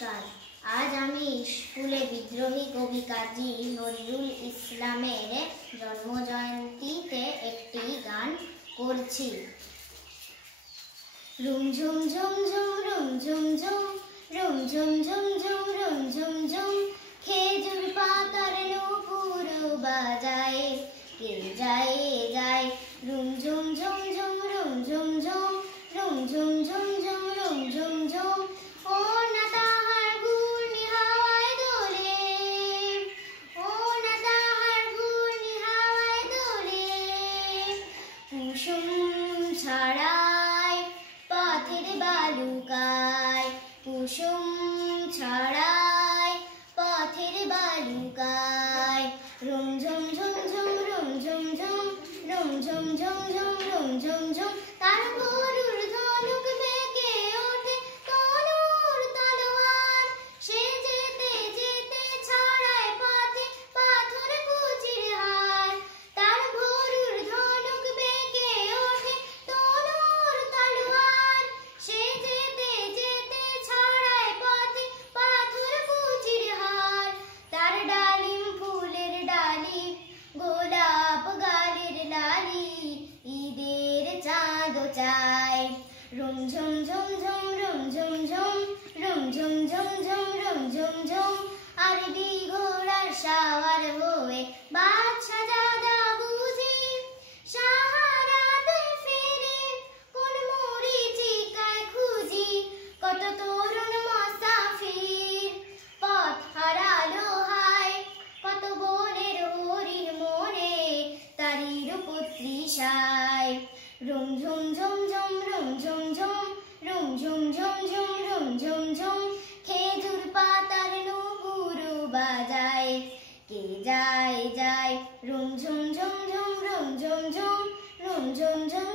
নমস্কার। আজ আমি স্কুলে বিদ্রোহী কবি কাজী নজরুল ইসলামের জন্মজয়ন্তীতে একটি গান করছি। রুম ঝুম ঝুম ঝুম রুম ঝুম ঝুম রুম ঝুম ঝুম ঝুম রুম ঝুম ঝুম খেজুর পাতার নূপুর বাজায় কে যায় যায়। রুম ঝুম ঝুম ঝুম রুম ঝুম ঝুম রুম ঝুম ঝুম ঝুম রুম ঝুম ঝুম ও না তাহার ঘূর্ণি হাওয়ায় দোলে, ও না তাহার ঘূর্ণি হাওয়ায় দোলে। কুসুম ছড়ায় পথের বালুকায়, কুসুম ছড়ায় পথের বালুকায়। রুম ঝুম ঝুম ঝুম রুম ঝুম ঝুম রুম ঝুম ঝুম ঝুম রুম ঝুম ঝুম তার গরুর ধনুক বেঁকে ওঠে তনুর তলোয়ার। সে যেতে যেতে ছড়ায় পথে পাথর কুচির হার। তার গরুর ধনুক বেঁকে ওঠে তনুর তলোয়ার। সে যেতে যেতে ছড়ায় পথে পাথর কুচির হার। তার ডালিম ফুলের ডালি গোলাপ গালের লালি ঈদের চাঁদ চায়। রুম ঝুম ঝুম ঝুম রুম ঝুম ঝুম রুম ঝুম ঝুম ঝুম রুম ঝুম ঝুম আরবি ঘোড়ার সাওয়ার হয়ে বাদশা জাদা বুঝি সাহারাতে ফিরে কোন মরীচিকায় খুঁজি। কত তরুণ মুসাফির পথ হারালো হায়, কত বনের হরিণ মনে তারির পুত্রিশায়। রুম ঝুম ঝুম ঝুম রুম ঝুম ঝুম রুম ঝুম ঝুম ঝুম রুম ঝুম ঝুম খেজুর পাতার নূপুর বাজায় কে যায় যায়। রুম ঝুম ঝুম ঝুম রুম ঝুম ঝুম রুম ঝুম ঝুম